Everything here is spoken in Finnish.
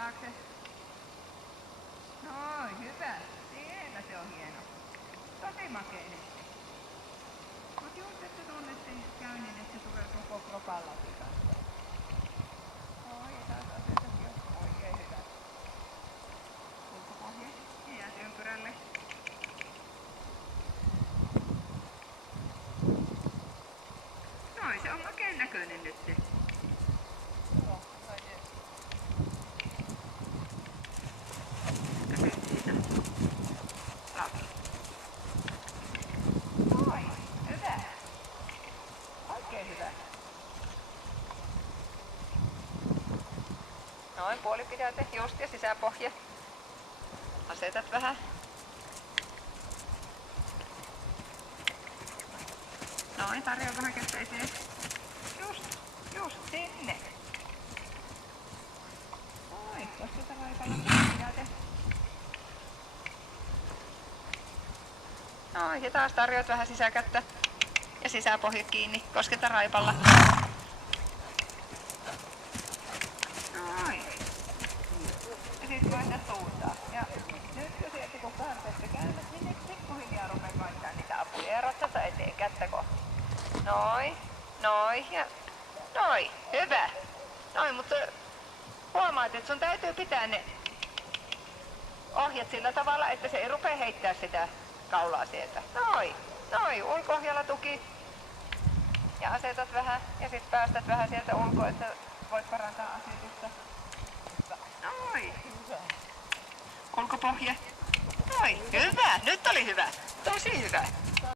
taakse. Noin, hyvä. Siellä se on hieno. Tosi makeinen. Mut just että tuonne käy niin, että se tulee koko kropan läpi kanssa. Oi, ja taas asetakin on oikein hyvä. Ulkopohja. Ja jää ympyrälle. Noin, se on makeen näköinen nyt. Noin, hyvä. Oikein hyvä. Noin, puolipidäte just ja sisäpohja. Asetat vähän. Noin, tarjoa vähän kätteiseen. Just sinne. Noin, kosketa raipalla puolipidäte. Noin, ja taas tarjoat vähän sisäkättä ja sisäpohja kiinni. Kosketa raipalla. Noin. Ja sit voidaan suuntaa. Ja nyt kun sieltä kun kartetta käynnät, niin nyt pikkuhiljaa rupeat laittaa niitä apuja ja ratsata eteen kättä kohti. Noin, noin ja noin. Hyvä. Noin, mutta huomaat, että sun täytyy pitää ne ohjat sillä tavalla, että se ei rupea heittää sitä kaulaa sieltä. Noin, noin, ulko-ohjalla tuki. Ja asetat vähän ja sit päästät vähän sieltä ulkoa, että voit parantaa asetusta. Noin. Ulkopohja. Noin, hyvä. Nyt oli hyvä. Tosi hyvä.